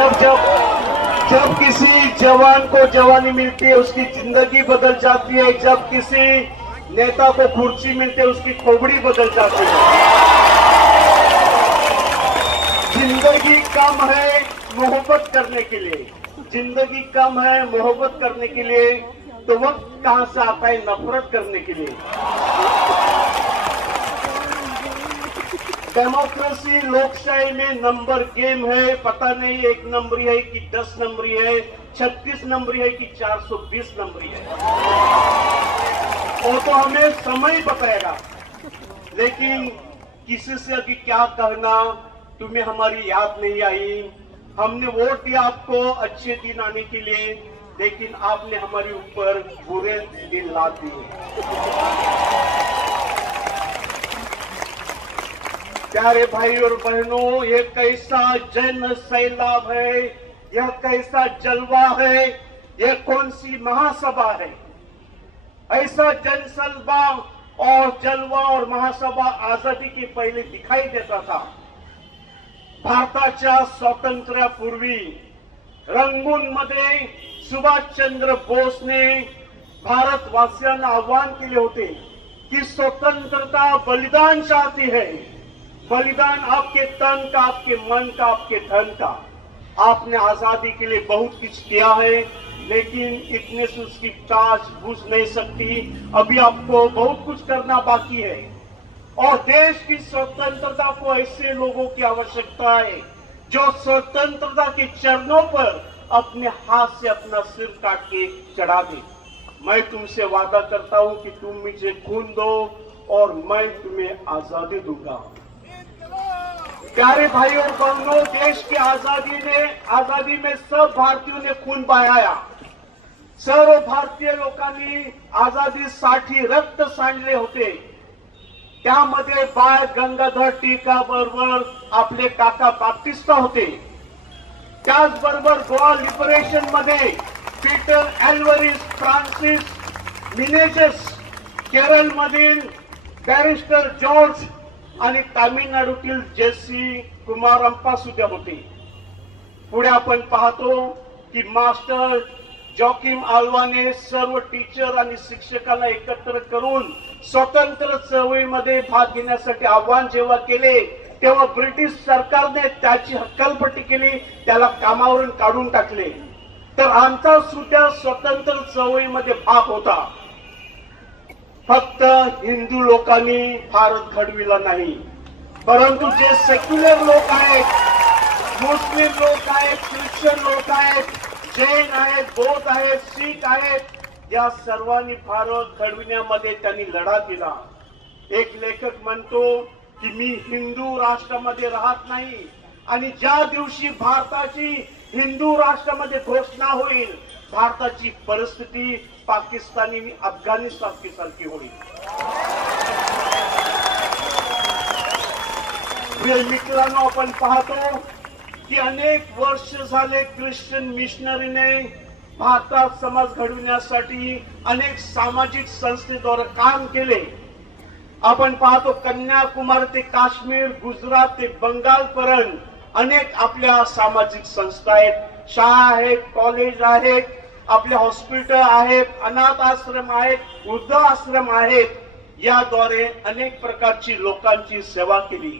जब किसी जवान को जवानी मिलती है उसकी जिंदगी बदल जाती है, जब किसी नेता को कुर्सी मिलती है उसकी खोपड़ी बदल जाती है। जिंदगी कम है मोहब्बत करने के लिए, जिंदगी कम है मोहब्बत करने के लिए, तो वक्त कहां से आता है नफरत करने के लिए। डेमोक्रेसी लोकशाही में नंबर गेम है, पता नहीं 1 नंबरी है कि 10 नंबरी है, 36 नंबरी है कि 420 नंबरी है, वो तो हमें समय बताएगा। लेकिन किसी से अभी क्या कहना, तुम्हें हमारी याद नहीं आई। हमने वोट दिया आपको अच्छे दिन आने के लिए, लेकिन आपने हमारे ऊपर बुरे दिन ला दिए। प्यारे भाई और बहनों, ये कैसा जन सैलाब है, यह कैसा जलवा है, यह कौन सी महासभा है। ऐसा जनसलवा और जलवा और महासभा आजादी के पहिले दिखाई देता था। भारताच्या स्वातंत्र्यापूर्वी रंगूनमध्ये सुभाषचंद्र बोसने भारतवासियांना आह्वान केले होते कि स्वतंत्रता बलिदान चाहती है, बलिदान आपके तन का, आपके मन का, आपके धन का। आपने आजादी के लिए बहुत कुछ किया है, लेकिन इतने से उसकी ताज बुझ नहीं सकती। अभी आपको बहुत कुछ करना बाकी है और देश की स्वतंत्रता को ऐसे लोगों की आवश्यकता है जो स्वतंत्रता के चरणों पर अपने हाथ से अपना सिर काट के चढ़ा दे। मैं तुमसे वादा करता हूं कि तुम मुझे खून दो और मैं तुम्हें आजादी दूंगा। प्यारे भाई और बहनों, देश की आजादी में सब भारतीयों ने खून बहाया। सर्व भारतीय लोकांनी आजादीसाठी रक्त सांडले होते। त्यामध्ये बाळ गंगाधर टिळका बरोबर आपले काका बाप्टिस्टा होते। त्याचबरोबर गोवा लिबरेशन मध्ये पीटर एल्वरिस, फ्रान्सिस मिनेजेस, केरळ मधील बॅरिस्टर जॉर्ज आणि तामिळनाडूतील जेसी कुमारप्पा सुद्धा होते। पुढे आपण पाहतो की मास्टर जॉकिम आल्वाने सर्व टीचर आणि शिक्षकांना एकत्र करून स्वतंत्र चळवळीमध्ये भाग घेण्यासाठी आव्हान जेव्हा केले, तेव्हा ब्रिटिश सरकारने त्याची हक्कलपट्टी केली, त्याला कामावरून काढून टाकले। तर आमचा सुद्धा स्वतंत्र चळवळीमध्ये भाग होता। फक्त हिंदू लोकांनी भारत घडविला नाही, परंतु जे सेक्युलर लोक आहेत, मुस्लिम लोक आहेत, ख्रिश्चन लोक आहेत, जैन आहेत, बौद्ध आहेत, शीख आहेत, या सर्वांनी भारत घडविण्यामध्ये त्यांनी लढा दिला। एक लेखक म्हणतो की मी हिंदू राष्ट्रामध्ये राहत नाही आणि ज्या दिवशी भारताची हिंदू राष्ट्रामध्ये घोषणा होईल, भारताची परिस्थिती पाकिस्तानी आणि अफगाणिस्तान सारखी होईल। प्रिय मित्रांनो, आपण पाहतो की अनेक वर्ष झाले ख्रिश्चन मिशनरीने भारतात समाज घडविण्यासाठी अनेक सामाजिक संस्थेद्वारे काम केले। आपण पाहतो कन्याकुमारी ते काश्मीर, गुजरात ते बंगाल पर्यंत अनेक आपल्या सामाजिक संस्था आहेत, शाळा आहेत, कॉलेज आहेत, आपले हॉस्पिटल आहेत, अनाथ आश्रम आहेत, वृद्ध आश्रम आहेत। याद्वारे अनेक प्रकारची लोकांची सेवा केली।